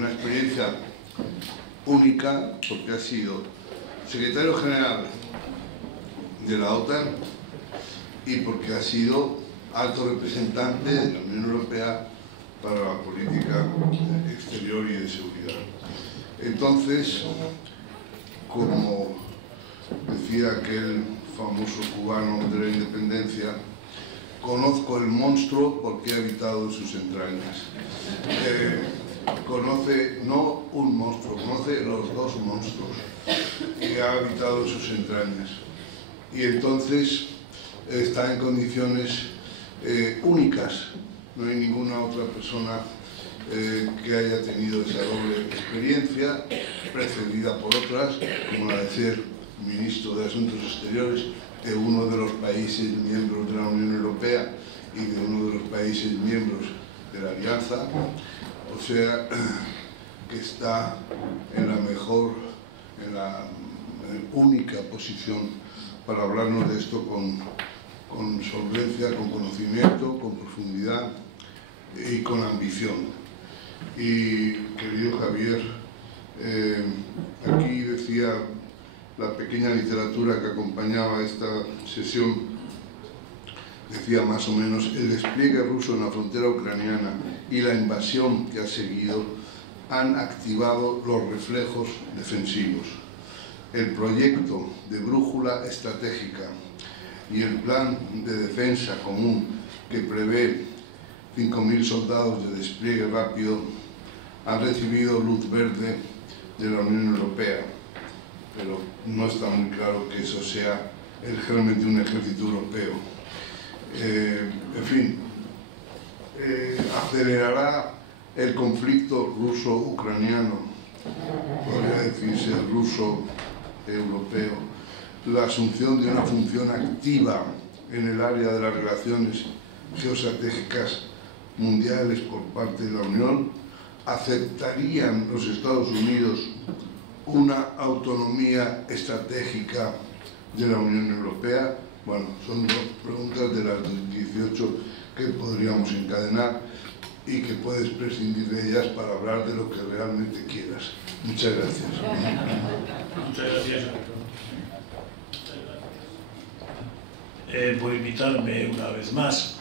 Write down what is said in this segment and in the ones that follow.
una experiencia única porque ha sido secretario general de la OTAN y porque ha sido alto representante de la Unión Europea para la política exterior y de seguridad. Entonces, como decía aquel famoso cubano de la independencia, conozco el monstruo porque he habitado en sus entrañas. Conoce no un monstruo, conoce los dos monstruos que ha habitado en sus entrañas. Y entonces está en condiciones únicas. No hay ninguna otra persona que haya tenido esa doble experiencia, precedida por otras, como la de ser ministro de Asuntos Exteriores de uno de los países miembros de la Unión Europea y de uno de los países miembros de la Alianza. O sea, que está en la mejor, en la única posición para hablarnos de esto con solvencia, con conocimiento, con profundidad y con ambición. Y, querido Javier, aquí decía la pequeña literatura que acompañaba esta sesión, decía más o menos: el despliegue ruso en la frontera ucraniana y la invasión que ha seguido han activado los reflejos defensivos. El proyecto de brújula estratégica y el plan de defensa común que prevé 5.000 soldados de despliegue rápido han recibido luz verde de la Unión Europea, pero no está muy claro que eso sea el germen de un ejército europeo. En fin, acelerará el conflicto ruso-ucraniano, podría decirse ruso-europeo, la asunción de una función activa en el área de las relaciones geoestratégicas mundiales por parte de la Unión. ¿Aceptarían los Estados Unidos una autonomía estratégica de la Unión Europea? Bueno, son dos preguntas de las 18 que podríamos encadenar y que puedes prescindir de ellas para hablar de lo que realmente quieras. Muchas gracias. Muchas gracias. Por invitarme una vez más.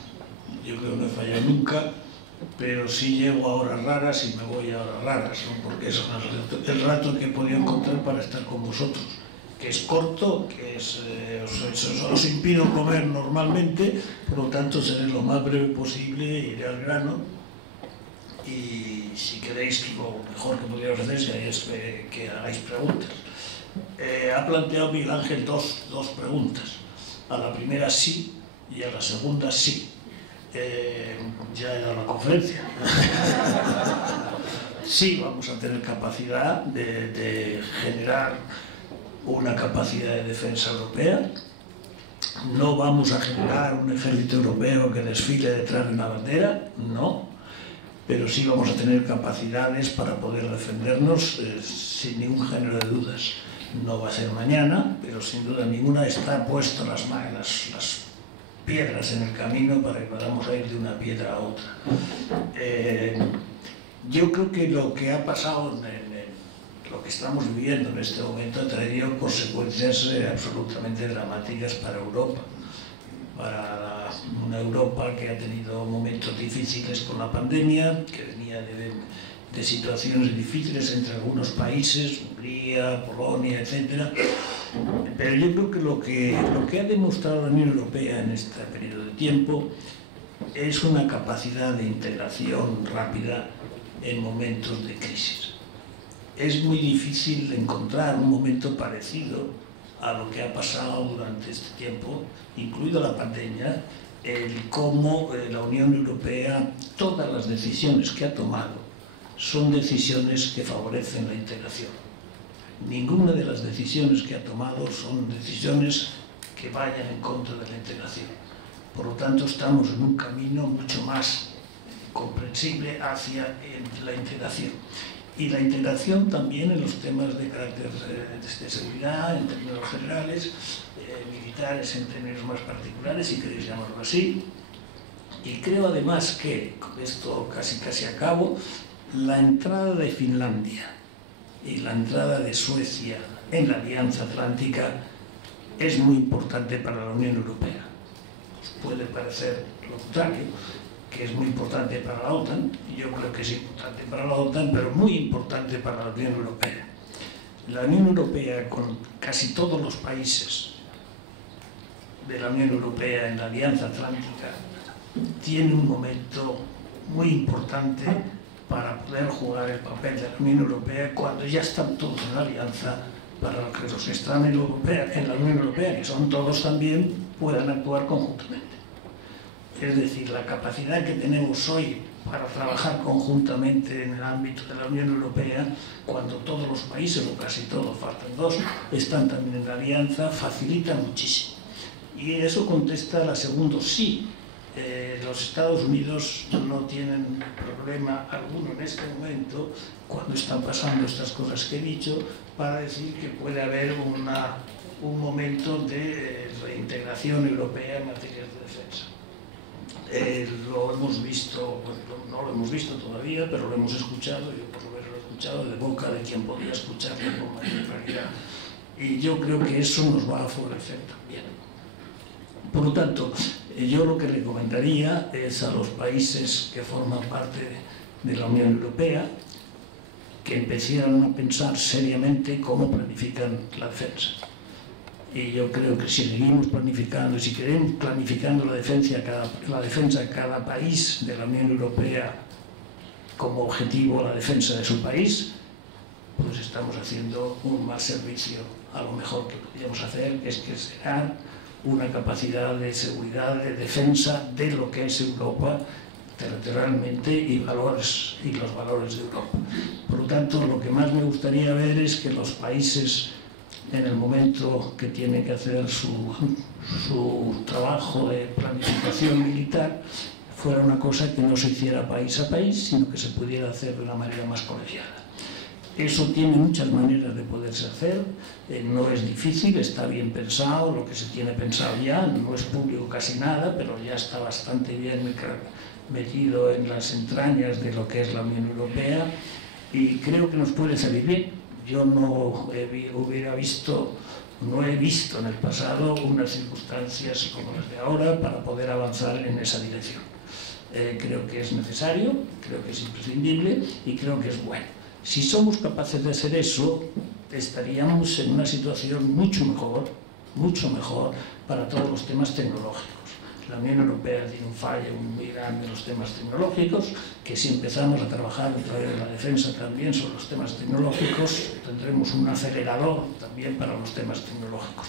Yo creo que no he fallado nunca, pero sí llego a horas raras y me voy a horas raras, ¿no? Porque es el rato que he podido encontrar para estar con vosotros, que es corto, que es, os impido comer normalmente, por lo tanto seré lo más breve posible, iré al grano, y si queréis lo mejor que podríamos hacer es que hagáis preguntas. Ha planteado Miguel Ángel dos preguntas. A la primera sí y a la segunda sí. Ya era la conferencia. Sí, vamos a tener capacidad de generar una capacidad de defensa europea. No vamos a generar un ejército europeo que desfile detrás de una bandera, no, pero sí vamos a tener capacidades para poder defendernos sin ningún género de dudas. No va a ser mañana, pero sin duda ninguna está puesto las piedras en el camino para que podamos ir de una piedra a otra. Yo creo que lo que ha pasado, lo que estamos viviendo en este momento, ha traído consecuencias absolutamente dramáticas para Europa. Para una Europa que ha tenido momentos difíciles con la pandemia, que venía de situaciones difíciles entre algunos países, Hungría, Polonia, etc. Pero yo creo que lo que ha demostrado la Unión Europea en este periodo de tiempo es una capacidad de integración rápida en momentos de crisis. Es muy difícil encontrar un momento parecido a lo que ha pasado durante este tiempo, incluido la pandemia, el cómo la Unión Europea, todas las decisiones que ha tomado, son decisiones que favorecen la integración. Ninguna de las decisiones que ha tomado son decisiones que vayan en contra de la integración. Por lo tanto, estamos en un camino mucho más comprensible hacia la integración. Y la integración también en los temas de carácter de seguridad, en términos generales, militares en términos más particulares, si queréis llamarlo así. Y creo además que, con esto casi acabo, la entrada de Finlandia y la entrada de Suecia en la Alianza Atlántica es muy importante para la Unión Europea. Os puede parecer lo contrario, que es muy importante para la OTAN. Yo creo que es importante para la OTAN, pero muy importante para la Unión Europea. La Unión Europea, con casi todos los países de la Unión Europea en la Alianza Atlántica, tiene un momento muy importante para poder jugar el papel de la Unión Europea cuando ya están todos en la alianza, para que los que están en la Unión Europea, que son todos también, puedan actuar conjuntamente. Es decir, la capacidad que tenemos hoy para trabajar conjuntamente en el ámbito de la Unión Europea, cuando todos los países, o casi todos, faltan dos, están también en la alianza, facilita muchísimo. Y eso contesta la segunda sí. Los Estados Unidos no tienen problema alguno en este momento, cuando están pasando estas cosas que he dicho, para decir que puede haber un momento de reintegración europea en materia de defensa. Lo hemos visto, bueno, no lo hemos visto todavía, pero lo hemos escuchado, yo por lo menos lo he escuchado de boca de quien podía escucharlo con mayor claridad. Y yo creo que eso nos va a favorecer también. Por lo tanto, yo lo que recomendaría es a los países que forman parte de la Unión Europea que empezaran a pensar seriamente cómo planifican la defensa. Y yo creo que si seguimos planificando, y si queremos planificando la defensa de cada país de la Unión Europea como objetivo la defensa de su país, pues estamos haciendo un mal servicio. A lo mejor que podríamos hacer es que será una capacidad de seguridad, de defensa de lo que es Europa territorialmente y los valores de Europa. Por lo tanto, lo que más me gustaría ver es que los países, en el momento que tienen que hacer su trabajo de planificación militar, fuera una cosa que no se hiciera país a país, sino que se pudiera hacer de una manera más colegiada. Eso tiene muchas maneras de poderse hacer, no es difícil, está bien pensado, lo que se tiene pensado ya, no es público casi nada, pero ya está bastante bien metido en las entrañas de lo que es la Unión Europea y creo que nos puede salir bien. Yo no he visto en el pasado unas circunstancias como las de ahora para poder avanzar en esa dirección. Creo que es necesario, creo que es imprescindible y creo que es bueno. Si somos capaces de hacer eso, estaríamos en una situación mucho mejor para todos los temas tecnológicos. La Unión Europea tiene un fallo muy grande en los temas tecnológicos, que si empezamos a trabajar a través de la defensa también sobre los temas tecnológicos, tendremos un acelerador también para los temas tecnológicos.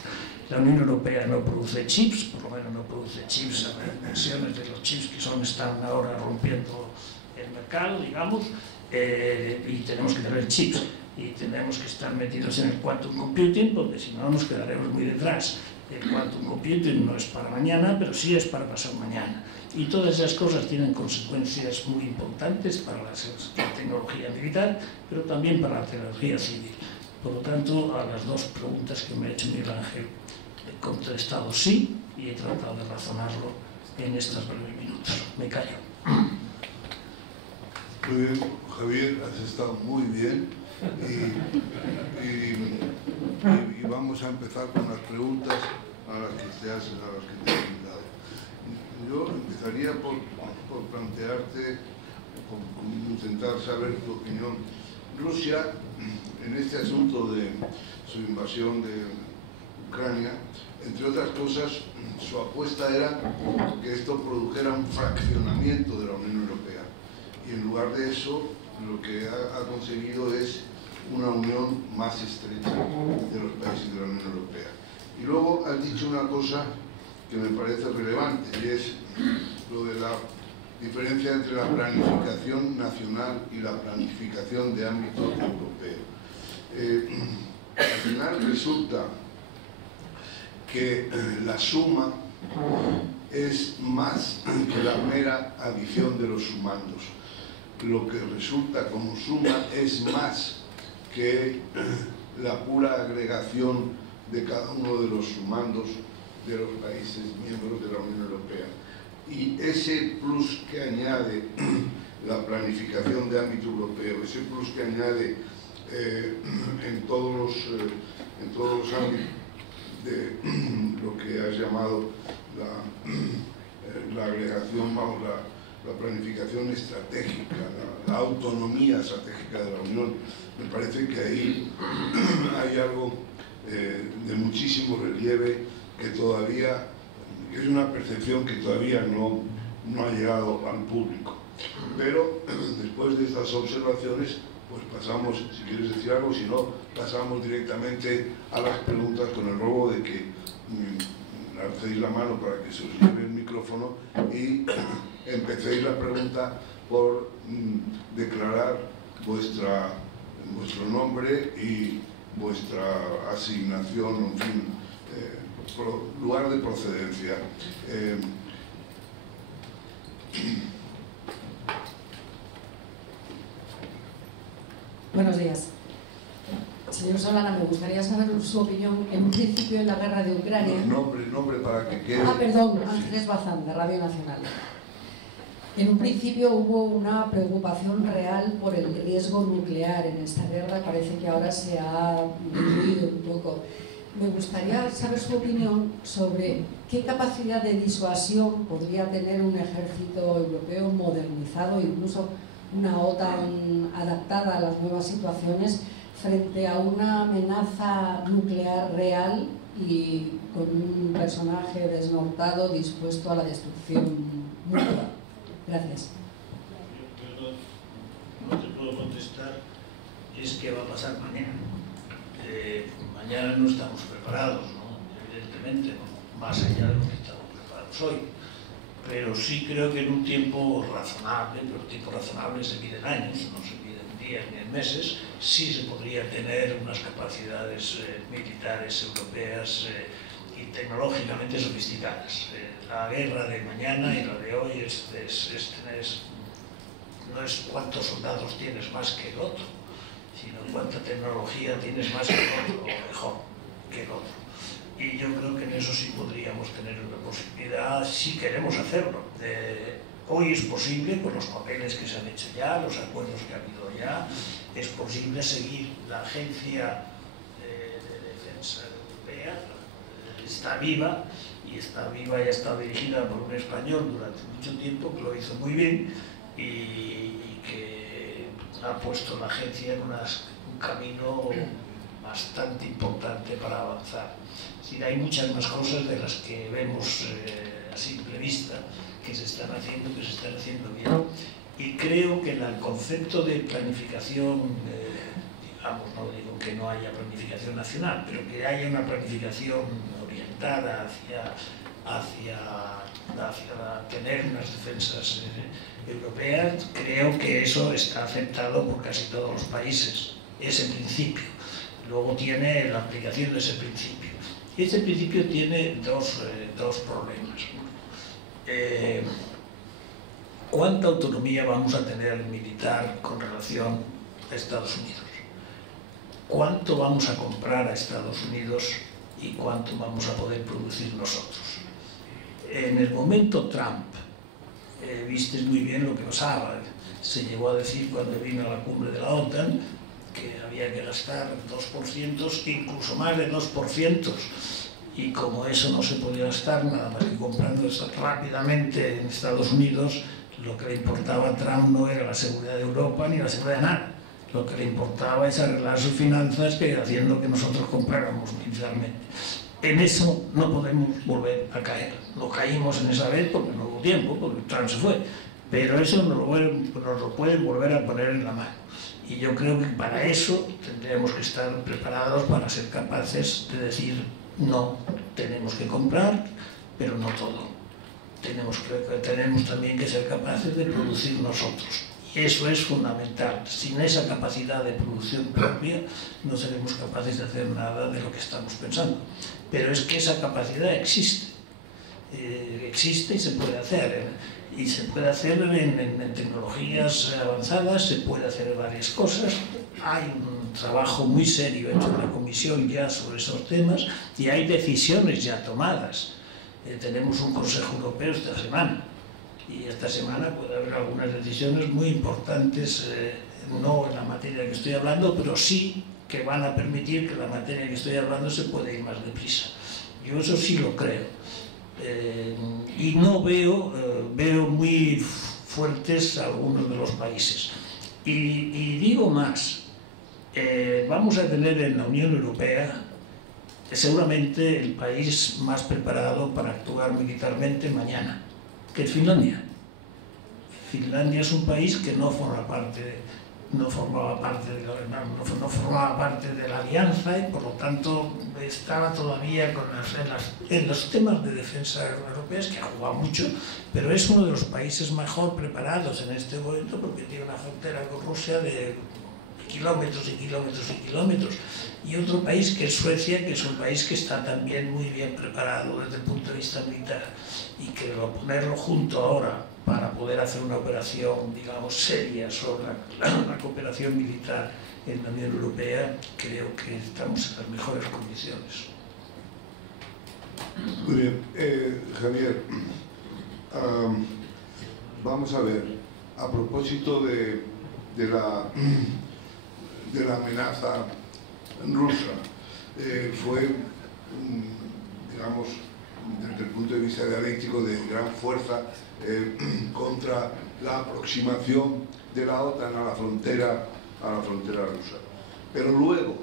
La Unión Europea no produce chips, por lo menos no produce chips a las dimensiones de los chips que están ahora rompiendo el mercado, digamos, y tenemos que tener chips y tenemos que estar metidos en el quantum computing, porque si no nos quedaremos muy detrás. El quantum computing no es para mañana, pero sí es para pasado mañana. Y todas esas cosas tienen consecuencias muy importantes para la tecnología militar, pero también para la tecnología civil. Por lo tanto, a las dos preguntas que me ha hecho Miguel Ángel, he contestado sí y he tratado de razonarlo en estos breves minutos. Me callo. Muy bien, Javier, has estado muy bien y vamos a empezar con las preguntas a las que te has invitado. Yo empezaría por plantearte, por intentar saber tu opinión. Rusia, en este asunto de su invasión de Ucrania, entre otras cosas, su apuesta era que esto produjera un fraccionamiento de la Unión Europea. Y en lugar de eso, lo que ha conseguido es una unión más estrecha de los países de la Unión Europea. Y luego has dicho una cosa que me parece relevante, y es lo de la diferencia entre la planificación nacional y la planificación de ámbito europeo. Al final resulta que la suma es más que la mera adición de los sumandos. Lo que resulta como suma es más que la pura agregación de cada uno de los sumandos de los países miembros de la Unión Europea. Y ese plus que añade la planificación de ámbito europeo, ese plus que añade en todos los ámbitos de lo que has llamado la agregación, vamos, la planificación estratégica, la autonomía estratégica de la Unión. Me parece que ahí hay algo de muchísimo relieve que todavía, es una percepción que todavía no ha llegado al público. Pero después de estas observaciones, pues pasamos, si quieres decir algo, si no, pasamos directamente a las preguntas con el robo de que alcéis la mano para que se os lleve el micrófono y empecéis la pregunta por declarar vuestro nombre y vuestra asignación, en fin, lugar de procedencia. Buenos días. Señor Solana, me gustaría saber su opinión en un principio en la guerra de Ucrania. Nombre para que quede... Perdón, Ángeles Bazán, de Radio Nacional. En un principio hubo una preocupación real por el riesgo nuclear en esta guerra. Parece que ahora se ha diluido un poco. Me gustaría saber su opinión sobre qué capacidad de disuasión podría tener un ejército europeo modernizado, incluso una OTAN adaptada a las nuevas situaciones, frente a una amenaza nuclear real y con un personaje desnortado dispuesto a la destrucción mutua. Gracias. Yo no te puedo contestar, es qué va a pasar mañana. Mañana no estamos preparados, ¿no? Evidentemente, ¿no? Más allá de lo que estamos preparados hoy. Pero sí creo que en un tiempo razonable, pero el tiempo razonable se mide en años, no se mide en días ni en meses, sí se podría tener unas capacidades militares europeas y tecnológicamente sofisticadas. La guerra de mañana y la de hoy no es cuántos soldados tienes más que el otro, sino cuánta tecnología tienes más que el otro, o mejor que el otro. Y yo creo que en eso sí podríamos tener una posibilidad, si queremos hacerlo. Hoy es posible, con los papeles que se han hecho ya, los acuerdos que ha habido ya, es posible seguir. La Agencia de Defensa Europea está viva, y ha estado dirigida por un español durante mucho tiempo, que lo hizo muy bien, y que ha puesto la agencia en un camino bastante importante para avanzar. Es decir, hay muchas más cosas de las que vemos a simple vista que se están haciendo bien. Y creo que el concepto de planificación, digamos, no digo que no haya planificación nacional, pero que haya una planificación orientada hacia tener unas defensas europeas, creo que eso está aceptado por casi todos los países, ese principio. Luego tiene la aplicación de ese principio. Y ese principio tiene dos problemas. ¿Cuánta autonomía vamos a tener militar con relación a Estados Unidos? ¿Cuánto vamos a comprar a Estados Unidos y cuánto vamos a poder producir nosotros? En el momento Trump, viste muy bien lo que pasaba. Se llegó a decir cuando vino a la cumbre de la OTAN que había que gastar 2%, incluso más de 2%, y como eso no se podía gastar nada más que comprando rápidamente en Estados Unidos, lo que le importaba a Trump no era la seguridad de Europa ni la seguridad de nada. Lo que le importaba es arreglar sus finanzas, haciendo que nosotros compráramos militarmente. En eso no podemos volver a caer. No caímos en esa vez porque no hubo tiempo, porque Trump se fue. Pero eso nos lo pueden volver a poner en la mano. Y yo creo que para eso tendríamos que estar preparados para ser capaces de decir no, tenemos que comprar, pero no todo. Tenemos también que ser capaces de producir nosotros. Y eso es fundamental. Sin esa capacidad de producción propia no seremos capaces de hacer nada de lo que estamos pensando. Pero es que esa capacidad existe. Existe y se puede hacer. Y se puede hacer en tecnologías avanzadas, se puede hacer varias cosas. Hay un trabajo muy serio hecho en la Comisión ya sobre esos temas y hay decisiones ya tomadas. Tenemos un Consejo Europeo esta semana y esta semana puede haber algunas decisiones muy importantes, no en la materia que estoy hablando, pero sí que van a permitir que la materia que estoy hablando se pueda ir más deprisa. Yo eso sí lo creo. Y no veo muy fuertes algunos de los países. Y digo más, vamos a tener en la Unión Europea seguramente el país más preparado para actuar militarmente mañana, que es Finlandia. Finlandia es un país que no formaba parte de la alianza y por lo tanto estaba todavía en los temas de defensa europeos, que ha jugado mucho, pero es uno de los países mejor preparados en este momento porque tiene una frontera con Rusia de kilómetros y kilómetros y kilómetros. Y otro país que es Suecia, que es un país que está también muy bien preparado desde el punto de vista militar, y que ponerlo junto ahora para poder hacer una operación, digamos, seria sobre la cooperación militar en la Unión Europea, creo que estamos en las mejores condiciones. Muy bien, Javier, vamos a ver, a propósito de la amenaza rusa, fue, digamos, desde el punto de vista dialéctico de gran fuerza contra la aproximación de la OTAN a la frontera rusa. Pero luego,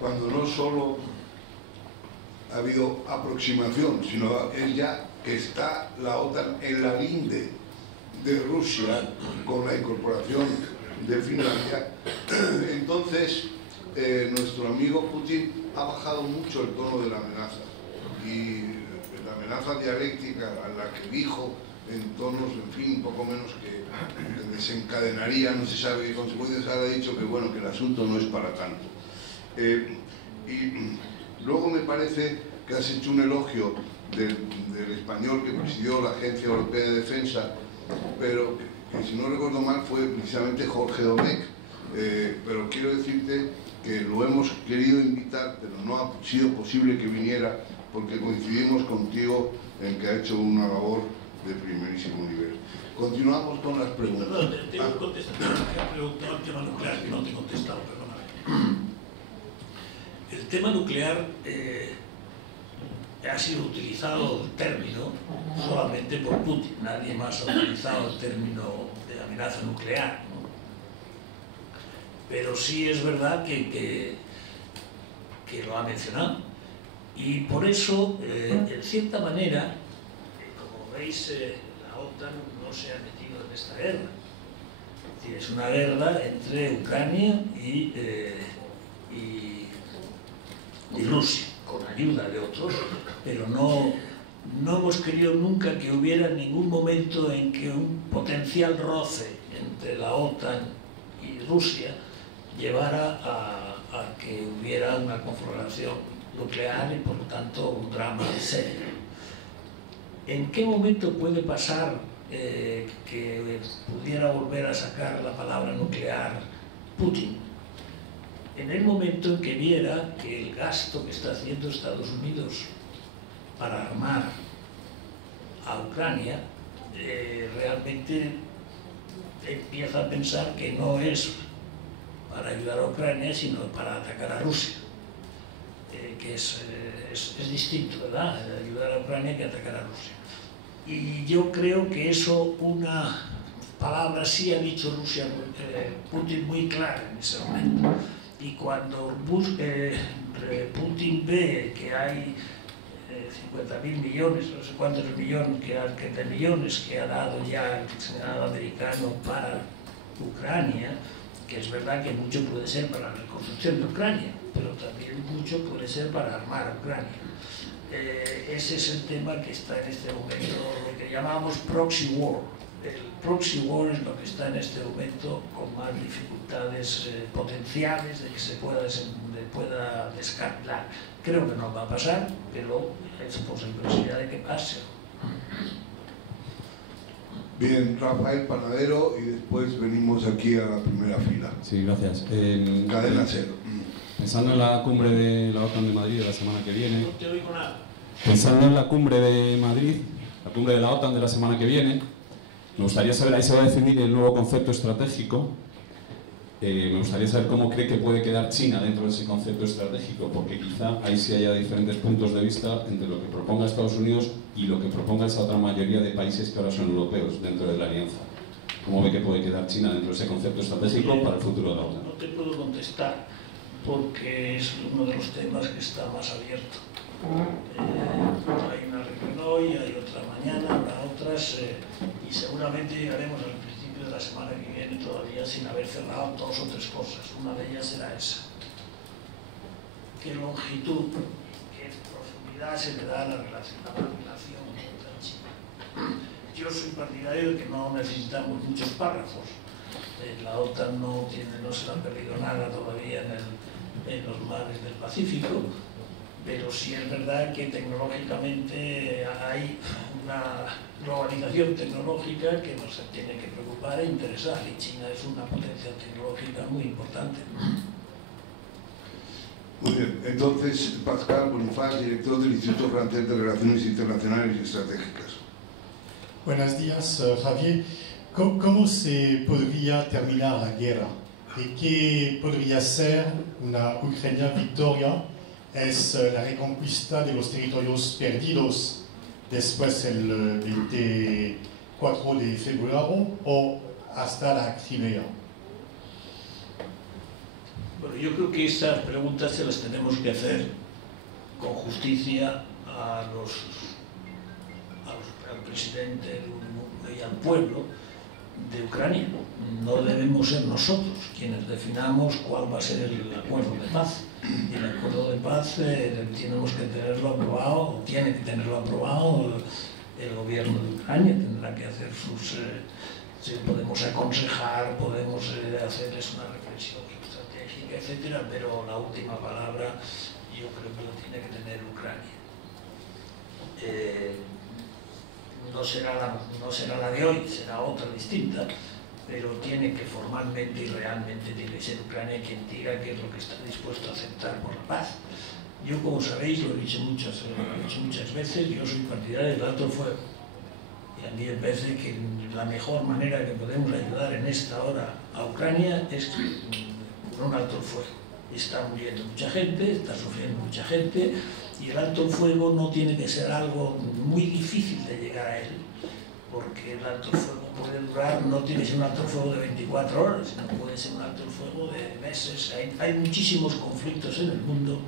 cuando no solo ha habido aproximación, sino es ya que está la OTAN en la linde de Rusia con la incorporación de Finlandia, entonces nuestro amigo Putin ha bajado mucho el tono de la amenaza, y la amenaza dialéctica a la que dijo en tonos, en fin, un poco menos que desencadenaría, no se sabe qué consecuencias, ahora ha dicho que bueno, que el asunto no es para tanto. Y luego me parece que has hecho un elogio del español que presidió la Agencia Europea de Defensa, pero que si no recuerdo mal fue precisamente Jorge Domecq, pero quiero decirte que lo hemos querido invitar, pero no ha sido posible que viniera porque coincidimos contigo en que ha hecho una labor de primerísimo nivel. Continuamos con las preguntas. Perdón, tengo que contestar. Me ha preguntado el tema nuclear, que no te he contestado, perdóname. El tema nuclear ha sido utilizado el término solamente por Putin. Nadie más ha utilizado el término de amenaza nuclear, ¿no? Pero sí es verdad que lo ha mencionado. Y por eso, en cierta manera, como veis, la OTAN no se ha metido en esta guerra. Es decir, es una guerra entre Ucrania y Rusia, con ayuda de otros, pero no hemos querido nunca que hubiera ningún momento en que un potencial roce entre la OTAN y Rusia llevara a que hubiera una conflagración nuclear y por lo tanto un drama serio. ¿En qué momento puede pasar que pudiera volver a sacar la palabra nuclear Putin? En el momento en que viera que el gasto que está haciendo Estados Unidos para armar a Ucrania realmente empieza a pensar que no es para ayudar a Ucrania, sino para atacar a Rusia. Que es distinto, ¿verdad? Ayudar a Ucrania que atacar a Rusia. Y yo creo que eso, una palabra sí ha dicho Putin muy clara en ese momento. Y cuando Putin ve que hay 50.000 millones, no sé cuántos millones, que ha dado ya el Senado americano para Ucrania, que es verdad que mucho puede ser para la reconstrucción de Ucrania, pero también mucho puede ser para armar a Ucrania. Ese es el tema que está en este momento, lo que llamamos proxy war. El proxy war es lo que está en este momento con más dificultades potenciales de que se pueda descartar. Creo que no va a pasar, pero es posibilidad de que pase. Bien, Rafael Panadero, y después venimos aquí a la primera fila. Sí, gracias. Cadena Cero. Pensando en la cumbre de la OTAN de Madrid de la semana que viene. No te oigo nada. Pensando en la cumbre de Madrid, la cumbre de la OTAN de la semana que viene, Me gustaría saber, ahí se va a definir el nuevo concepto estratégico. Me gustaría saber cómo cree que puede quedar China dentro de ese concepto estratégico, porque quizá ahí sí haya diferentes puntos de vista entre lo que proponga Estados Unidos y lo que proponga esa otra mayoría de países que ahora son europeos dentro de la alianza. ¿Cómo ve que puede quedar China dentro de ese concepto estratégico para el futuro de la OTAN? No te puedo contestar porque es uno de los temas que está más abierto. Hay una reunión hoy, hay otra mañana, habrá otras y seguramente llegaremos al principio de la semana que viene todavía sin haber cerrado 2 o 3 cosas. Una de ellas será esa. ¿Qué longitud, qué profundidad se le da a la relación contra China? Yo soy partidario de que no necesitamos muchos párrafos. La OTAN no se le ha perdido nada todavía en los mares del Pacífico, pero sí es verdad que tecnológicamente hay una globalización tecnológica que nos tiene que preocupar e interesar, y China es una potencia tecnológica muy importante. Muy bien, entonces Pascal Bonifaz, director del Instituto Francés de Relaciones Internacionales y Estratégicas. Buenos días, Javier. ¿Cómo se podría terminar la guerra? ¿Y qué podría ser una Ucrania victoria? ¿Es la reconquista de los territorios perdidos después del 24 de febrero o hasta la Crimea? Bueno, yo creo que estas preguntas se las tenemos que hacer con justicia al presidente y al pueblo de Ucrania. No debemos ser nosotros quienes definamos cuál va a ser el acuerdo de paz. Y el acuerdo de paz tenemos que tenerlo aprobado, o tiene que tenerlo aprobado el gobierno de Ucrania. Tendrá que hacer podemos aconsejar, podemos hacerles una reflexión estratégica, etcétera, pero la última palabra yo creo que la tiene que tener Ucrania. No será la de hoy, será otra distinta, pero tiene que formalmente y realmente tiene que ser Ucrania quien diga qué es lo que está dispuesto a aceptar por la paz. Yo, como sabéis, lo he dicho muchas veces, yo soy partidario del alto el fuego. Y a mí me parece que la mejor manera que podemos ayudar en esta hora a Ucrania es con un alto el fuego. Está muriendo mucha gente, está sufriendo mucha gente, y el alto el fuego no tiene que ser algo muy difícil de llegar a él, porque el alto el fuego puede durar, no tiene que ser un alto el fuego de 24 horas, sino puede ser un alto el fuego de meses. Hay muchísimos conflictos en el mundo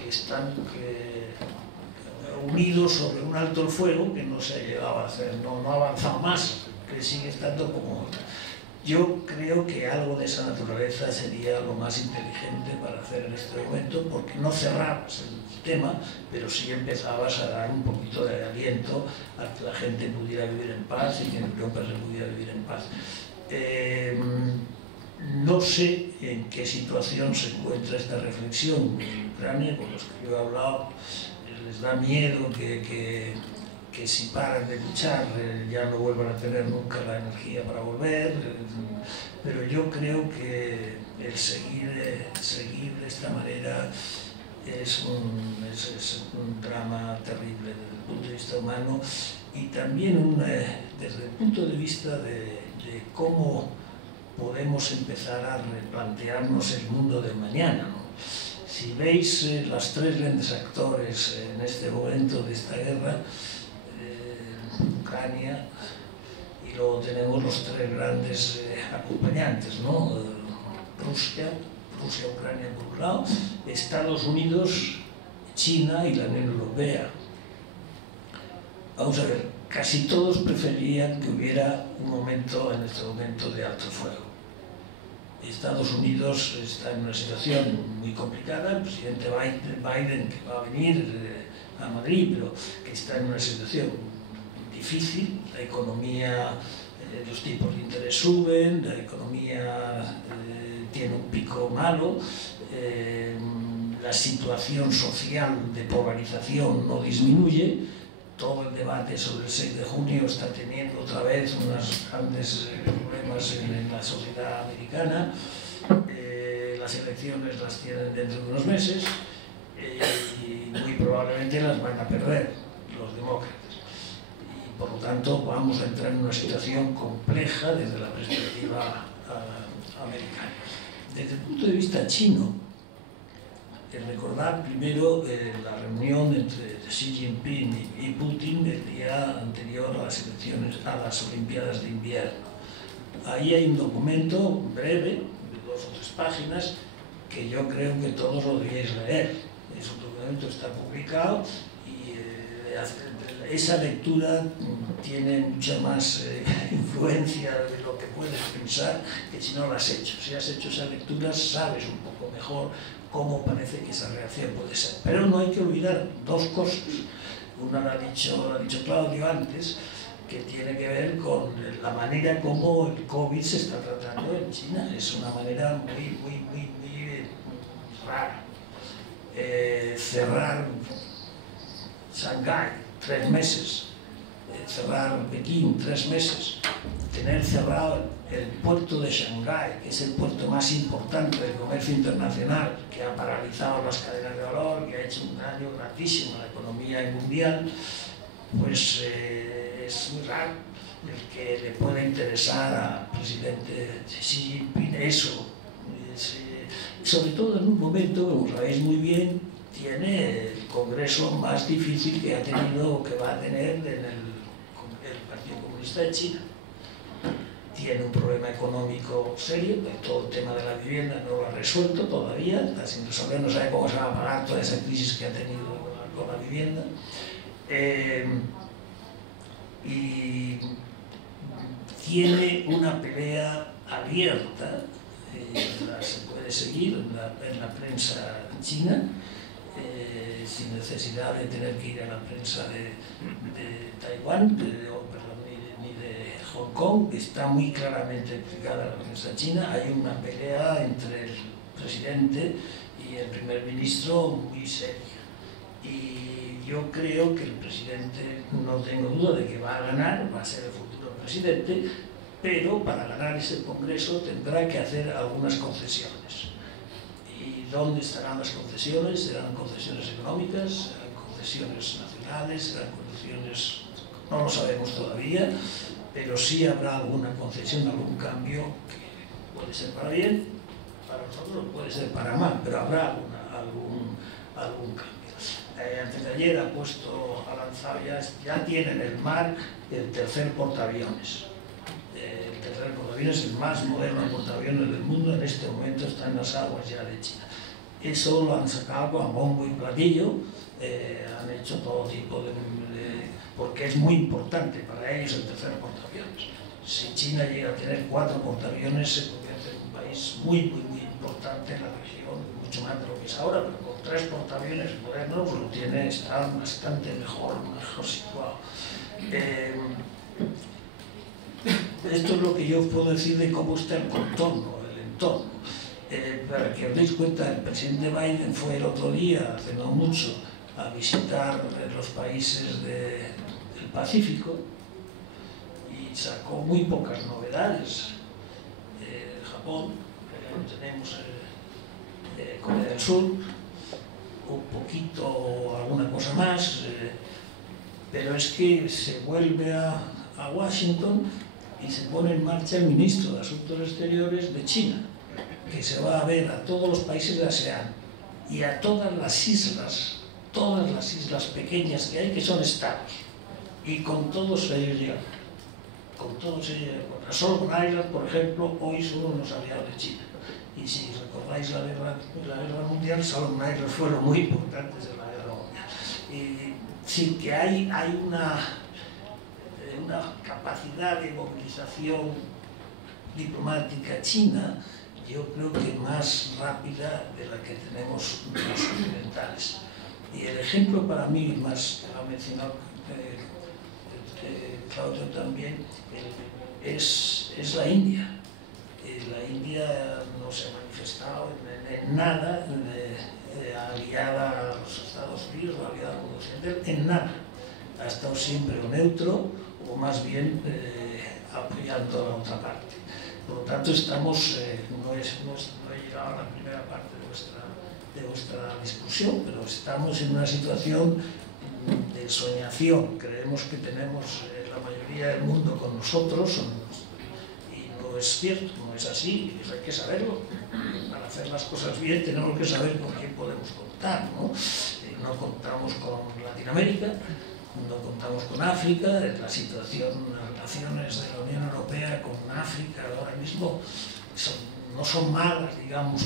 que están unidos sobre un alto el fuego que no se ha llegado a hacer, no ha avanzado más, que sigue estando como... Yo creo que algo de esa naturaleza sería lo más inteligente para hacer en este momento, porque no cerrabas el tema, pero sí empezabas a dar un poquito de aliento a que la gente pudiera vivir en paz y que en Europa se pudiera vivir en paz. No sé en qué situación se encuentra esta reflexión en Ucrania. Con los que yo he hablado les da miedo que si paran de luchar ya no vuelvan a tener nunca la energía para volver, pero yo creo que el seguir de esta manera es un drama terrible desde el punto de vista humano, y también desde el punto de vista de cómo podemos empezar a replantearnos el mundo de mañana, ¿no? Si veis las 3 grandes actores en este momento de esta guerra, Ucrania, y luego tenemos los 3 grandes acompañantes, ¿no? Rusia, Ucrania por un lado, Estados Unidos, China y la Unión Europea. Vamos a ver, casi todos preferían que hubiera en este momento de alto fuego. Estados Unidos está en una situación muy complicada, el presidente Biden que va a venir a Madrid, pero que está en una situación difícil, la economía, los tipos de interés suben, la economía tiene un pico malo, la situación social de polarización no disminuye, todo el debate sobre el 6 de junio está teniendo otra vez unos grandes problemas en la sociedad americana, las elecciones las tienen dentro de unos meses y muy probablemente las van a perder los demócratas. Y por lo tanto vamos a entrar en una situación compleja desde la perspectiva americana. Desde el punto de vista chino, recordar primero la reunión entre Xi Jinping y Putin el día anterior a las elecciones, a las Olimpiadas de Invierno. Ahí hay un documento breve, de 2 o 3 páginas, que yo creo que todos lo deberíais leer. Es un documento, está publicado, y esa lectura tiene mucha más influencia de lo que puedes pensar que si no la has hecho. Si has hecho esa lectura, sabes un poco mejor cómo parece que esa reacción puede ser. Pero no hay que olvidar 2 cosas. Una la ha dicho Claudio antes, que tiene que ver con la manera como el COVID se está tratando en China. Es una manera muy rara. Cerrar Shanghái 3 meses, cerrar Pekín 3 meses, tener cerrado el puerto de Shanghái, que es el puerto más importante del comercio internacional, que ha paralizado las cadenas de valor, que ha hecho un daño gravísimo a la economía mundial, pues es muy raro el que le pueda interesar al presidente Xi Jinping eso. Sobre todo en un momento, como sabéis muy bien, tiene el congreso más difícil que ha tenido o que va a tener en el Partido Comunista de China. Tiene un problema económico serio, todo el tema de la vivienda no lo ha resuelto todavía, está sin resolver, no sabe cómo se va a pagar toda esa crisis que ha tenido con la vivienda. Y tiene una pelea abierta, se puede seguir en la prensa china, sin necesidad de tener que ir a la prensa de Taiwán, ni de Hong Kong. Está muy claramente explicada en la prensa china. Hay una pelea entre el presidente y el primer ministro muy seria. Y yo creo que el presidente, no tengo duda de que va a ganar, va a ser el futuro presidente, pero para ganar ese congreso tendrá que hacer algunas concesiones. ¿Y dónde estarán las concesiones? ¿Serán concesiones económicas? ¿Serán concesiones nacionales? ¿Serán concesiones...? No lo sabemos todavía, pero sí habrá alguna concesión, algún cambio que puede ser para bien, para nosotros puede ser para mal, pero habrá algún cambio. Antes de ayer ha lanzado, ya tiene en el mar el 3er portaaviones. El 3er portaaviones, el más moderno portaaviones del mundo, en este momento está en las aguas ya de China. Eso lo han sacado a bombo y platillo, han hecho todo tipo porque es muy importante para ellos el 3er portaaviones. Si China llega a tener 4 portaaviones, se convierte en un país muy importante en la región, mucho más de lo que es ahora, pero con 3 portaaviones modernos está bastante mejor situado. Esto es lo que yo puedo decir de cómo está el entorno. Para que os deis cuenta, el presidente Biden fue el otro día, hace no mucho, a visitar los países del Pacífico y sacó muy pocas novedades. Japón, tenemos Corea del Sur, un poquito, alguna cosa más, pero es que se vuelve a Washington y se pone en marcha el ministro de Asuntos Exteriores de China, que se va a ver a todos los países de ASEAN y a todas las islas pequeñas que hay, que son estados, y con todos ellos llegan. Con todos ellos, con Solomon Islands, por ejemplo, hoy son unos aliados de China. Y si recordáis la guerra mundial, Solomon Islands fueron muy importantes en la guerra mundial. Y sí que hay una capacidad de movilización diplomática china, yo creo que más rápida de la que tenemos los occidentales. Y el ejemplo para mí, más que lo ha mencionado Claudio también, es la India. La India no se ha manifestado en nada aliada a los Estados Unidos, aliada al mundo occidental, en nada. Ha estado siempre neutro, o más bien apoyando a la otra parte. Por lo tanto, estamos, no he llegado a la primera parte de vuestra discusión, pero estamos en una situación de soñación. Creemos que tenemos la mayoría del mundo con nosotros, y no es cierto, no es así, eso hay que saberlo. Para hacer las cosas bien tenemos que saber con quién podemos contar, ¿no? No contamos con Latinoamérica, no contamos con África, la situación, las relaciones de la Unión Europea con África ahora mismo no son malas, digamos,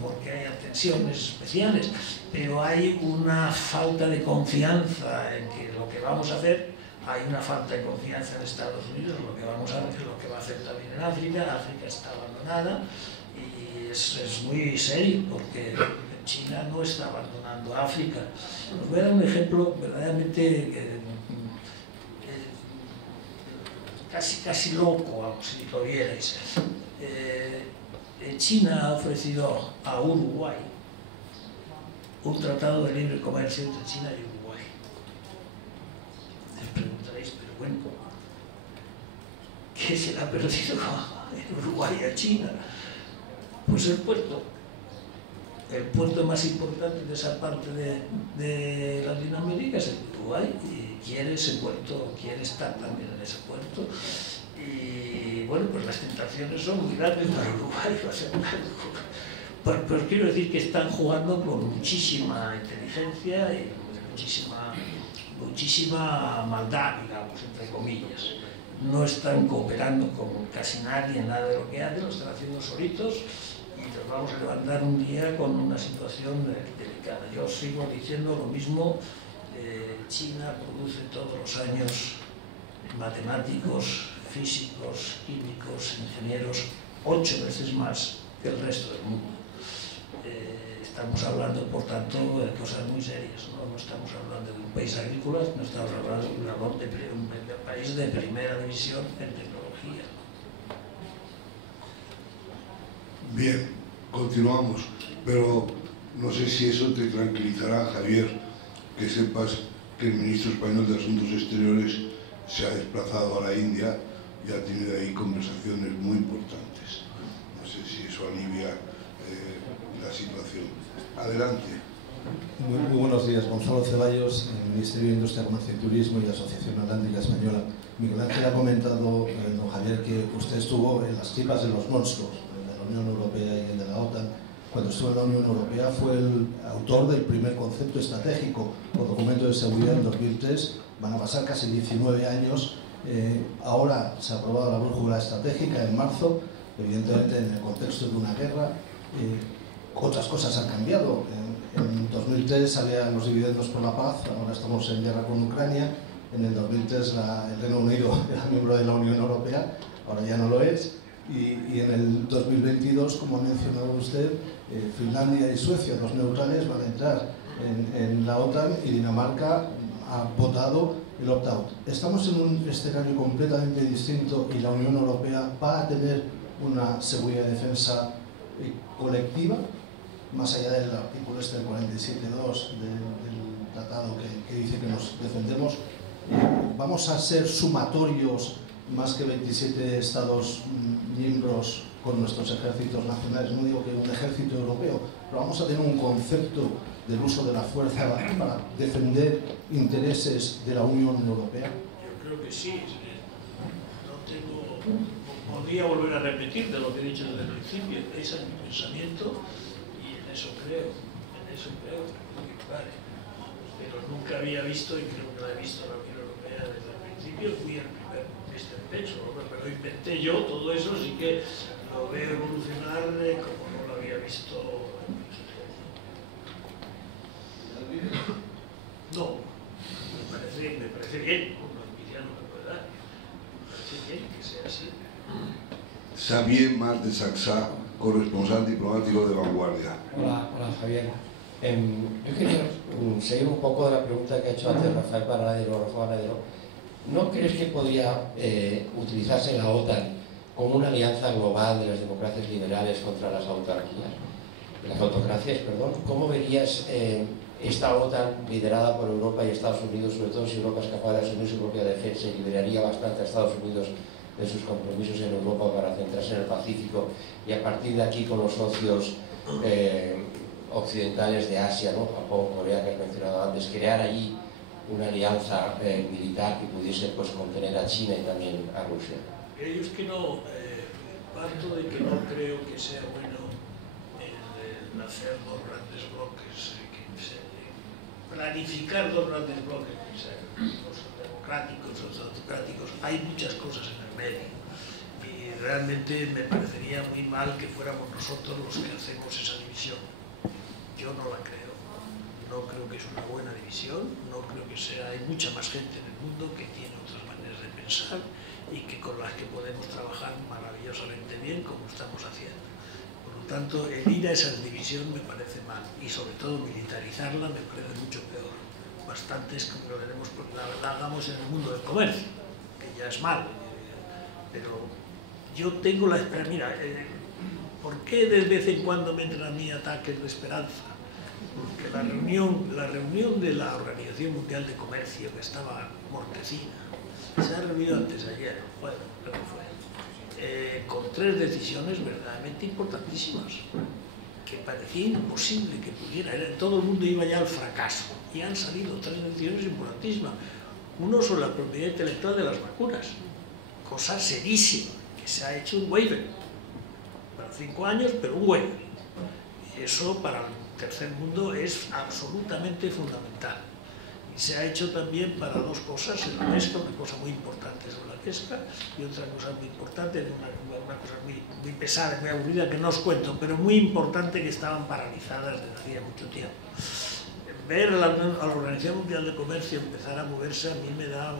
porque haya tensiones especiales, pero hay una falta de confianza en que lo que vamos a hacer, hay una falta de confianza en Estados Unidos, lo que vamos a hacer, lo que va a hacer también en África. África está abandonada y es muy serio porque China no está abandonando África. Os voy a dar un ejemplo verdaderamente casi loco, vamos, si lo vierais. China ha ofrecido a Uruguay un tratado de libre comercio entre China y Uruguay. Les preguntaréis, pero bueno, ¿qué se le ha perdido en Uruguay a China? Pues el puerto más importante de esa parte de Latinoamérica es el Uruguay, y quiere ese puerto, quiere estar también en ese puerto. Y bueno, pues las tentaciones son muy grandes para Uruguay, pero quiero decir que están jugando con muchísima inteligencia y muchísima maldad, digamos, entre comillas. No están cooperando con casi nadie en nada de lo que hacen, lo están haciendo solitos, y nos vamos a levantar un día con una situación delicada. Yo sigo diciendo lo mismo. China produce todos los años matemáticos, físicos, químicos, ingenieros, 8 veces más que el resto del mundo. Estamos hablando, por tanto, de cosas muy serias, ¿no? No estamos hablando de un país agrícola, no estamos hablando de un país de primera división en tecnología. Bien, continuamos, pero no sé si eso te tranquilizará, Javier, que sepas que el ministro español de Asuntos Exteriores se ha desplazado a la India y ha tenido ahí conversaciones muy importantes. No sé si eso alivia la situación. Adelante. Muy buenos días, Gonzalo Ceballos, Ministerio de Industria, Comercio y Turismo y Asociación Atlántica Española. Miguel Ángel ha comentado, don Javier, que usted estuvo en las tripas de los monstruos, el de la Unión Europea y el de la OTAN. Cuando estuvo en la Unión Europea fue el autor del primer concepto estratégico o documento de seguridad en 2003. Van a pasar casi 19 años. Ahora se ha aprobado la brújula estratégica en marzo, evidentemente en el contexto de una guerra. Otras cosas han cambiado. En 2003 había los dividendos por la paz, ahora estamos en guerra con Ucrania. En el 2003 el Reino Unido era miembro de la Unión Europea, ahora ya no lo es. Y en el 2022, como ha mencionado usted, Finlandia y Suecia, dos neutrales, van a entrar en la OTAN, y Dinamarca ha votado el opt-out. Estamos en un escenario completamente distinto y la Unión Europea va a tener una seguridad y defensa colectiva, más allá del artículo del 47.2 del tratado que dice que nos defendemos. Vamos a ser sumatorios más que 27 Estados miembros con nuestros ejércitos nacionales. No digo que un ejército europeo, pero vamos a tener un concepto del uso de la fuerza para defender intereses de la Unión Europea. Yo creo que sí. Podría volver a repetir de lo que he dicho desde el principio. Ese es mi pensamiento y en eso creo que vale. Pero nunca había visto, y creo que no he visto la Unión Europea desde el principio. Fui el primer hecho, pero inventé yo todo eso, así que lo veo evolucionar como no lo había visto. No, me parece bien, una envidia no me puede dar. Me parece bien que sea así. Xavier Mas de Saxá, corresponsal diplomático de Vanguardia. Hola Javier. Yo quería seguir un poco de la pregunta que ha hecho antes Rafael Paradero. ¿No crees que podría utilizarse la OTAN como una alianza global de las democracias liberales contra las autocracias? ¿Cómo verías esta OTAN liderada por Europa y Estados Unidos, sobre todo si Europa es capaz de asumir su propia defensa y liberaría bastante a Estados Unidos de sus compromisos en Europa para centrarse en el Pacífico, y a partir de aquí con los socios occidentales de Asia, ¿no? Japón, Corea, que has mencionado antes, crear allí una alianza militar que pudiese pues contener a China y también a Rusia? Yo es que no, parto de que no creo que sea bueno el hacer dos grandes bloques, planificar dos grandes bloques, los democráticos, los autocráticos. Hay muchas cosas en el medio y realmente me parecería muy mal que fuéramos nosotros los que hacemos esa división. Yo no la creo. No creo que es una buena división, no creo que sea, hay mucha más gente en el mundo que tiene otras maneras de pensar y que con las que podemos trabajar maravillosamente bien como estamos haciendo. Por lo tanto, el ir a esa división me parece mal y sobre todo militarizarla me parece mucho peor. Bastante es como lo veremos, la hagamos en el mundo del comercio, que ya es mal, pero yo tengo la esperanza, mira, ¿por qué de vez en cuando me entran a mí ataques de esperanza? Porque la reunión de la Organización Mundial de Comercio, que estaba mortecina, se ha reunido antes de ayer, bueno, creo que fue, con 3 decisiones verdaderamente importantísimas, que parecía imposible que pudiera, todo el mundo iba ya al fracaso, y han salido 3 decisiones importantísimas. Uno sobre la propiedad intelectual de las vacunas, cosa serísima, que se ha hecho un waiver, para 5 años, pero un waiver. Y eso para el tercer mundo es absolutamente fundamental. Y se ha hecho también para 2 cosas, en la pesca, una cosa muy importante sobre la pesca y otra cosa muy importante, una cosa muy pesada, muy aburrida, que no os cuento, pero muy importante, que estaban paralizadas desde hacía mucho tiempo. Ver a la Organización Mundial de Comercio empezar a moverse a mí me da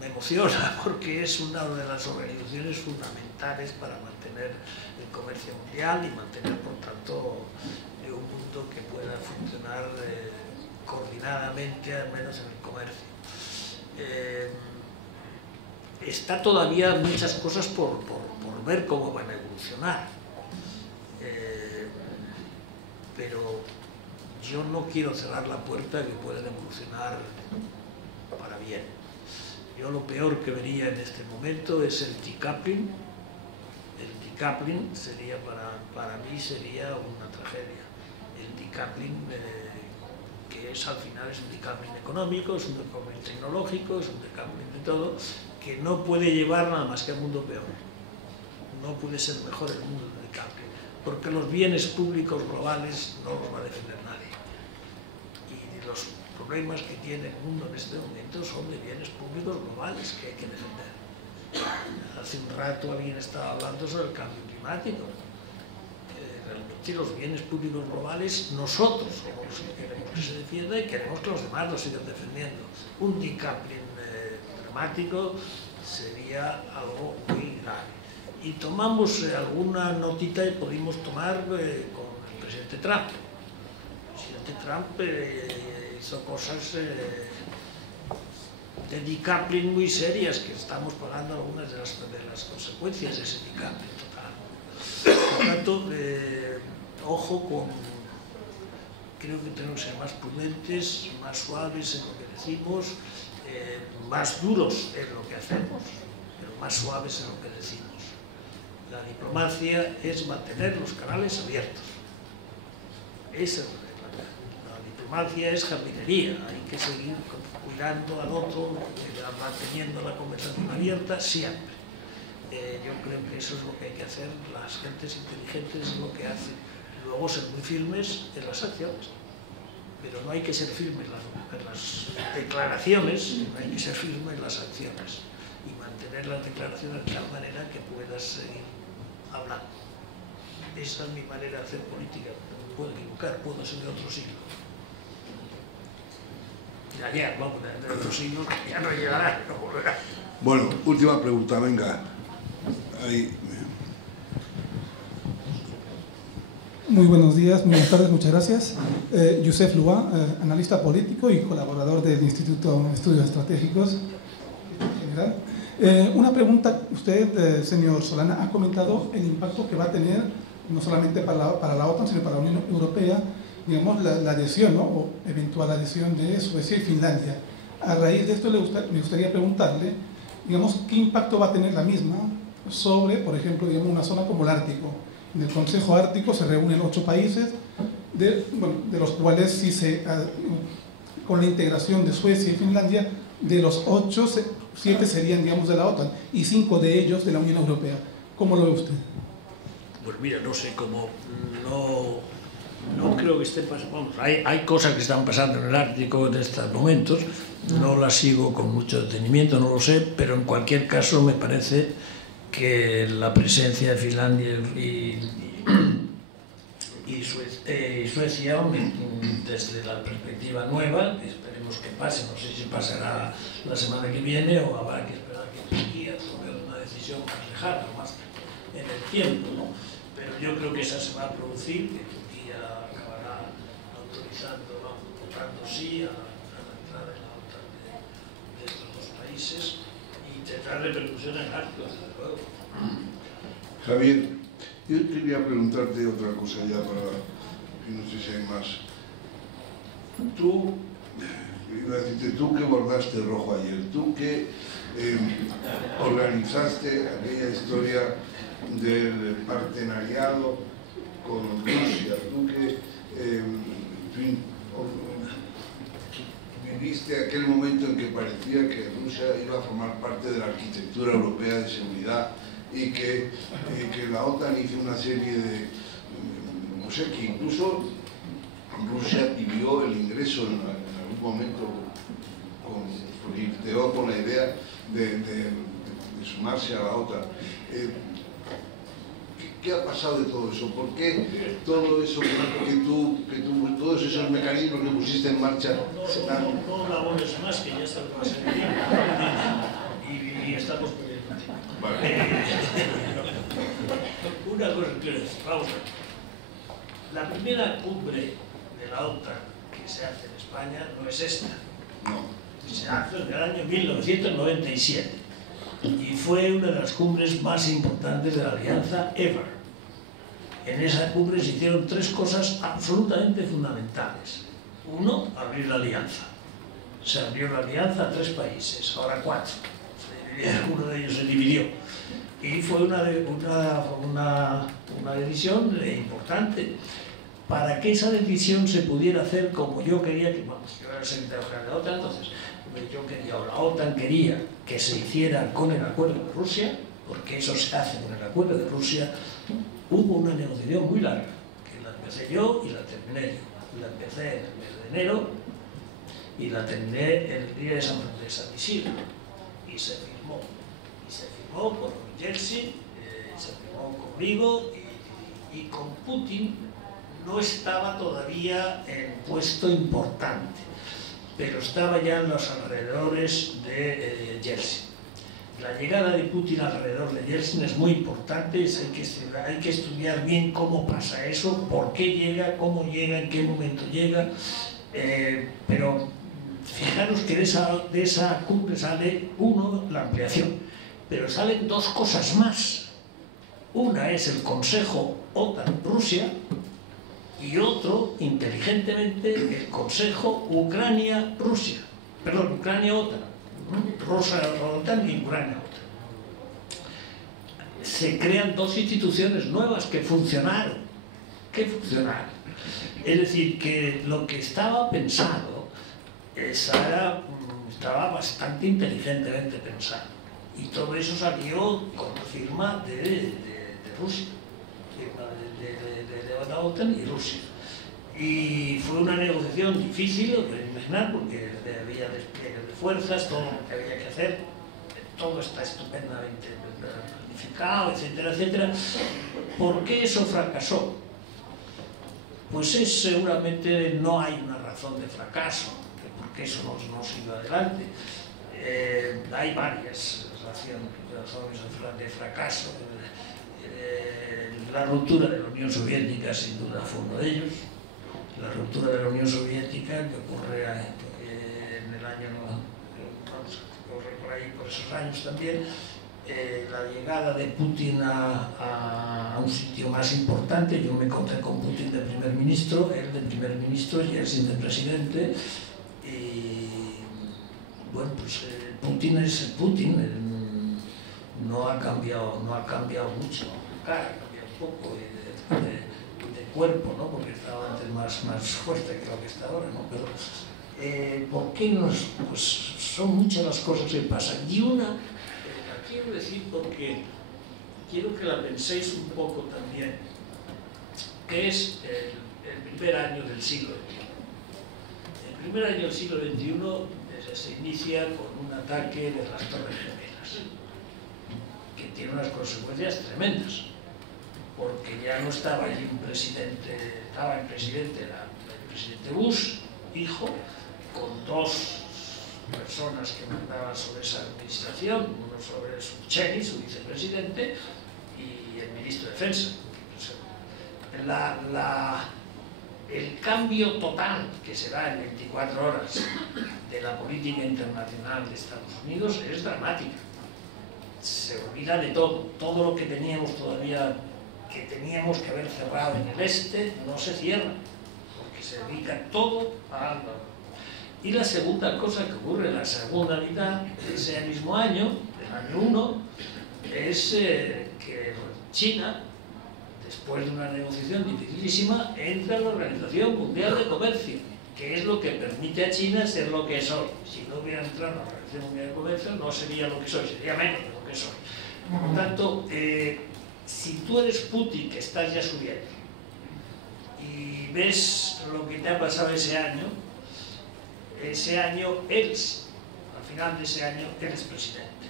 me emociona, porque es una de las organizaciones fundamentales para mantener el comercio mundial y mantener, por tanto, un mundo que pueda funcionar coordinadamente, al menos en el comercio. Está todavía muchas cosas por ver cómo van a evolucionar, pero yo no quiero cerrar la puerta que pueden evolucionar para bien. Yo lo peor que vería en este momento es el decoupling. El decoupling sería, para mí, sería una tragedia. El decoupling, que es al final es un decoupling económico, es un decoupling tecnológico, es un decoupling de todo, que no puede llevar nada más que al mundo peor. No puede ser mejor el mundo del decoupling, porque los bienes públicos globales no los va a defender nadie. Y los problemas que tiene el mundo en este momento son de bienes públicos globales que hay que defender. Hace un rato alguien estaba hablando sobre el cambio climático. Realmente los bienes públicos globales, nosotros somos los que queremos que se defienda y queremos que los demás lo sigan defendiendo. Un decoupling dramático sería algo muy grave. Y tomamos alguna notita y pudimos tomar con el presidente Trump. El presidente Trump hizo cosas de decoupling muy serias, que estamos pagando algunas de las consecuencias de ese decoupling total. Por tanto, ojo con... Creo que tenemos que ser más prudentes, más suaves en lo que decimos, más duros en lo que hacemos, pero más suaves en lo que decimos. La diplomacia es mantener los canales abiertos. Esa es la diplomacia, es jardinería, hay que seguir cuidando al otro, manteniendo la conversación abierta siempre. Yo creo que eso es lo que hay que hacer, las gentes inteligentes es lo que hacen. Luego ser muy firmes en las acciones, pero no hay que ser firmes en las declaraciones, no hay que ser firmes en las acciones y mantener las declaraciones de tal manera que puedas seguir hablando. Esa es mi manera de hacer política. Me puedo equivocar, puedo ser de otro siglo. Ya, vamos, de otro siglo ya no llegará, no volverá. Bueno, última pregunta, venga. Ahí. Muy buenos días, muy buenas tardes, muchas gracias. Youssef Loua, analista político y colaborador del Instituto de Estudios Estratégicos General. Una pregunta, usted, señor Solana, ha comentado el impacto que va a tener no solamente para la OTAN, sino para la Unión Europea, digamos, la adhesión, ¿no? O eventual adhesión de Suecia y Finlandia. A raíz de esto me gustaría preguntarle, digamos, qué impacto va a tener la misma sobre, por ejemplo, digamos, una zona como el Ártico. En el Consejo Ártico se reúnen 8 países de los cuales sí con la integración de Suecia y Finlandia, de los 8, 7 serían, digamos, de la OTAN y 5 de ellos de la Unión Europea. ¿Cómo lo ve usted? Pues mira, no sé cómo, no creo que esté pasando, vamos, hay cosas que están pasando en el Ártico en estos momentos, no las sigo con mucho detenimiento, no lo sé, pero en cualquier caso me parece que la presencia de Finlandia y Suecia, desde la perspectiva nueva, que esperemos que pase, no sé si pasará la semana que viene o habrá que esperar que Turquía tome una decisión más lejana, más en el tiempo, ¿no? Pero yo creo que esa se va a producir, que Turquía acabará autorizando, votando sí a la entrada en la OTAN de estos dos países y tendrá repercusión en el Ártico, desde luego. Javier, yo quería preguntarte otra cosa ya para, no sé si hay más. Tú, iba a decirte, tú que bordaste rojo ayer, tú que organizaste aquella historia del partenariado con Rusia, tú que, en fin, viviste aquel momento en que parecía que Rusia iba a formar parte de la arquitectura europea de seguridad y que la OTAN hizo una serie de, no sé, que incluso Rusia pidió el ingreso en algún momento, flirteó con la idea de sumarse a la OTAN. ¿Qué ha pasado de todo eso? ¿Por qué todo eso todos esos mecanismos que pusiste en marcha? No labores más, que ya está y estamos perdiendo. Vale. Una cosa quiero decir, vamos a ver. La primera cumbre de la OTAN que se hace en España no es esta. No. Se hace en el año 1997 y fue una de las cumbres más importantes de la alianza ever. En esa cumbre se hicieron 3 cosas absolutamente fundamentales. Uno, abrir la alianza. Se abrió la alianza a 3 países, ahora 4. Uno de ellos se dividió. Y fue una decisión importante para que esa decisión se pudiera hacer como yo quería que, vamos, yo era el secretario general de la OTAN, entonces yo quería, o la OTAN quería que se hiciera con el acuerdo de Rusia, porque eso se hace con el acuerdo de Rusia. Hubo una negociación muy larga, que la empecé yo y la terminé yo. La empecé en el mes de enero y la terminé el día de San Isidro. Y se firmó. Y se firmó por Yeltsin, se firmó conmigo y con Putin no estaba todavía en puesto importante, pero estaba ya en los alrededores de Yeltsin. La llegada de Putin alrededor de Yeltsin es muy importante, hay que estudiar bien cómo pasa eso, por qué llega, cómo llega, en qué momento llega, pero fijaros que de esa cumbre sale, uno, la ampliación, pero salen 2 cosas más. Una es el Consejo OTAN-Rusia y otro, inteligentemente, el Consejo Ucrania-Rusia. Perdón, Ucrania-OTAN. Rusia-OTAN y Ucrania-OTAN. Se crean 2 instituciones nuevas que funcionaron. Es decir, que lo que estaba pensado estaba bastante inteligentemente pensado. Y todo eso salió con la firma de Rusia, de la OTAN y Rusia. Y fue una negociación difícil, lo podéis imaginar, porque había despliegue de fuerzas, todo lo que había que hacer, todo está estupendamente planificado, etcétera, etcétera. ¿Por qué eso fracasó? Pues seguramente no hay una razón de fracaso, porque eso no sigue adelante. Hay varias razones de fracaso. La ruptura de la Unión Soviética, sin duda, fue uno de ellos. La ruptura de la Unión Soviética, que ocurre en el año, ocurre por ahí, por esos años también, la llegada de Putin a un sitio más importante. Yo me encontré con Putin de primer ministro, él de primer ministro y Yeltsin de presidente. Y bueno, pues Putin es Putin, no ha cambiado mucho, ha cambiado un poco de cuerpo, ¿no? Porque estaba antes más fuerte que lo que está ahora, ¿no? Pero, ¿por qué nos...? Pues son muchas las cosas que pasan. Y una, la quiero decir porque quiero que la penséis un poco también, que es el primer año del siglo XXI. El primer año del siglo XXI se inicia con un ataque de las Torres Gemelas, que tiene unas consecuencias tremendas, porque ya no estaba allí un presidente, estaba el presidente Bush, hijo, con dos personas que mandaban sobre esa administración, uno sobre Cheney, su vicepresidente, y el ministro de Defensa. El cambio total que se da en 24 horas de la política internacional de Estados Unidos es dramática. Se olvida de todo. Todo lo que teníamos todavía, que teníamos que haber cerrado en el este, no se cierra, porque se dedica todo a algo. Y la segunda cosa que ocurre en la segunda mitad de ese mismo año, del año 1, es que China, después de una negociación dificilísima, entra en la Organización Mundial de Comercio, que es lo que permite a China ser lo que es hoy. Si no hubiera entrado en la Organización Mundial de Comercio, no sería lo que soy, sería menos de lo que soy. Por lo tanto, si tú eres Putin, que estás ya subiendo, y ves lo que te ha pasado ese año, él, al final de ese año, él es presidente.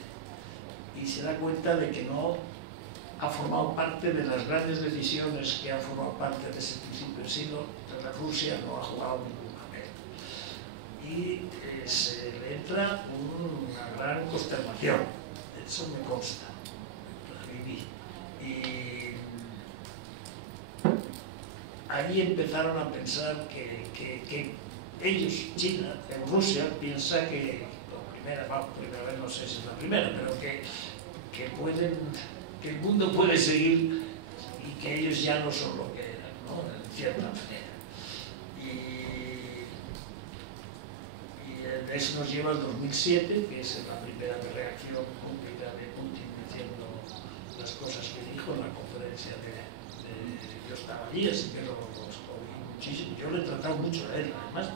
Y se da cuenta de que no ha formado parte de las grandes decisiones que han formado parte de ese principio del siglo. Entonces Rusia no ha jugado ningún papel. Y se le entra una gran consternación. Eso me consta. La viví. Y allí empezaron a pensar que ellos, China, en Rusia, piensa que, primera vez no sé si es la primera, pero que el mundo puede seguir y que ellos ya no son lo que eran, ¿no? En cierta manera. Y eso nos lleva al 2007, que es la primera reacción pública de Putin diciendo las cosas que dijo en la conferencia yo estaba allí, así que lo oí muchísimo. Yo lo he tratado mucho a él, además.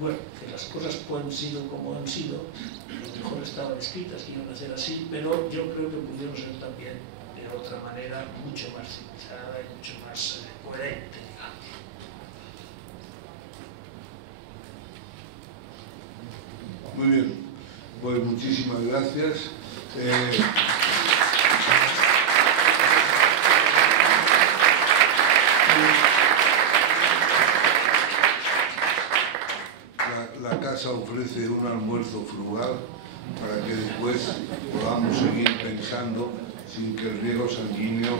Bueno, que las cosas han sido como han sido, a lo mejor estaban escritas que iban a ser así, pero yo creo que pudieron ser también de otra manera mucho más civilizada y mucho más coherente, digamos. Muy bien, pues muchísimas gracias. La casa ofrece un almuerzo frugal para que después podamos seguir pensando sin que el riego sanguíneo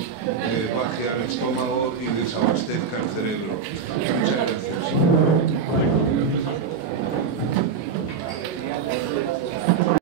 baje al estómago y desabastezca el cerebro. Muchas